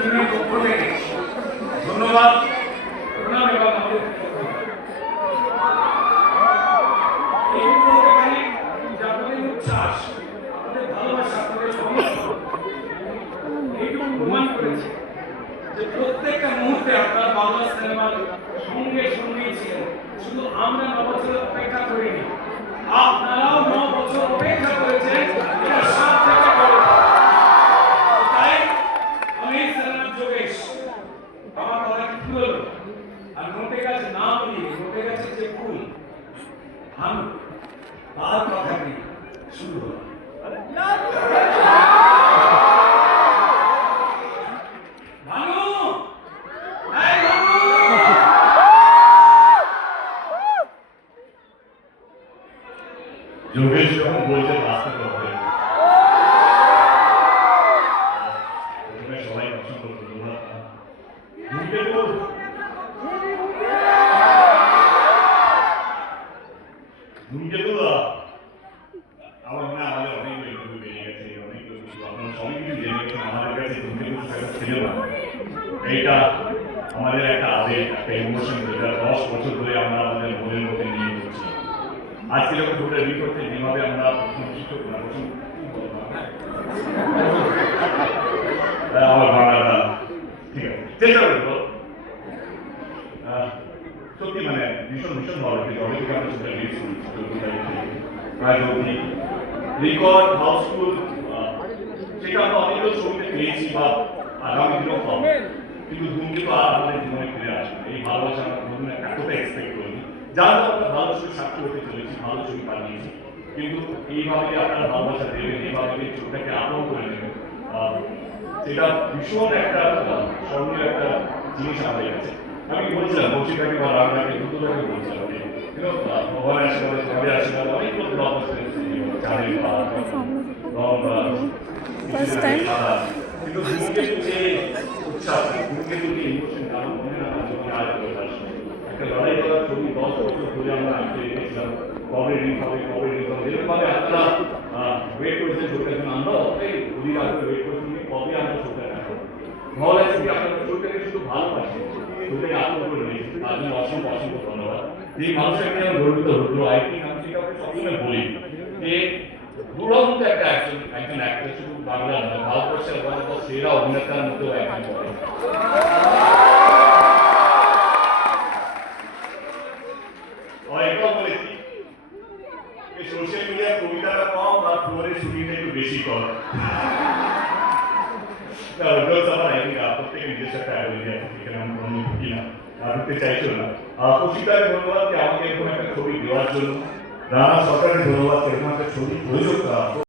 টিমের পক্ষ থেকে ধন্যবাদ, প্রণাম এবং আমাদের আপনাদের উচ্ছ্বাস, আপনাদের ভালোবাসা, আপনাদের সমর্থন এইটুকু প্রমাণ করেছে যে প্রত্যেকটা মুহূর্তে আপনার বাংলা সিনেমার সঙ্গে সঙ্গেই ছিলেন। শুধু আমরা 9 বছর অপেক্ষা করিনি, আপনারাও 9 বছর অপেক্ষা করেছেন। এটা সব থেকে বড়। তাই আমি সিনেমার যোগেশ, আমার কথা কি হলো, আর নোটে গেছে না বলি, নোটে গেছে যে ফুল ভানু, আর কথা নেই, শুরু হলো। যোগেশ যখন বলছে বাঁচতে হবে, প্রথমে সবাই অসংখ্য ধন্যবাদ। ধূমকেতু আমার মনে হয় আমাদের অনেক ইন্টারভিউ বেরিয়ে গেছে, অনেক আপনারা সবাই কিন্তু জেনে গেছেন আমাদের কাছে ধূমকেতু ছিল না। এইটা আমাদের একটা আবেগ, একটা ইমোশন, যেটা 10 বছর ধরে আমরা আমাদের মনের মধ্যে নিয়ে করছি। আজকে যখন ছবিটা রিলিজ করছে, যেভাবে আমরা প্রথম শিক্ষক না প্রথম আমার বাংলাটা ঠিক আছে চেষ্টা করবো। সত্যি মানে ভীষণ ভীষণ ভালো কিন্তু অনেক আমরা সেটা রিলিজ করছি প্রায় অবধি রেকর্ড হাউসফুল, সেটা আমরা অনেকগুলো ছবিতে পেয়েছি বা আগামী দিনেও পাবো, কিন্তু ধূমকেতু আর আমাদের জীবনে ফিরে আসবে। এই ভালোবাসা আমরা কোনোদিন এতটা এক্সপেক্ট করিনি। জানবো আমরা ভালো ছবি সাক্ষী হতে চলেছি, ভালো ছবি বানিয়েছি, কিন্তু এইভাবে আপনারা ভালোবাসা দেবেন, এইভাবে ছবিটাকে আপন করে নেবেন, সেটা ভীষণ একটা স্মরণীয় একটা জিনিস আমাদের কাছে। আমি বলছিলাম বসিটাকে বা রান্নাকে দুটোটাকে বলছিলাম, কিন্তু ভগবানের আশীর্বাদে তোমাদের আশীর্বাদ অনেকগুলো ব্লগ চাঁদের কিন্তু ধূমকেতু যে উৎসাহ, ধূমকেতু যে ইমোশন, কারণ মনে না ছবি আজ করে আসছে একটা লড়াই করার ছবি 10 বছর ধরে আমরা আঁকতে রেখেছিলাম, কবে রিলিজ হবে কবে রিলিজ হবে, যেরকমভাবে আপনারা ওয়েট করেছেন ছবিটার জন্য, আমরা অতটাই অধিকার ওয়েট করেছি কবে আমরা ছবিটা দেখাবো। ভালো লাগছে কি আপনারা ছবিটাকে শুধু ভালোবাসেন, ছবিটাকে আপন করে নিয়েছেন, তার জন্য অসংখ্য অসংখ্য ধন্যবাদ। যে মানুষটাকে আমি গর্বিত রুদ্র, আই থিঙ্ক আমি সেটা সবসময় বলি যে দুরন্ত একটা একজন অ্যাক্টর, শুধু বাংলা নয় ভারতবর্ষের সেরা অভিনেতার মধ্যেও একজন পড়ে। এটাও বলেছি সোশ্যাল মিডিয়া কবিতাটা কম বা ফ্লোরের শুটিংটা একটু বেশি কম। প্রত্যেকের নিজস্ব একটা আইডিয়া আছে, সেখানে আমি কোনো ঢুকি না, ঢুকতে চাইছো না। কৌশিকদাকে ধন্যবাদ যে আমাকে এরকম একটা ছবি দেওয়ার জন্য, রানা সরকারের ধন্যবাদ এরকম একটা ছবি প্রযোজক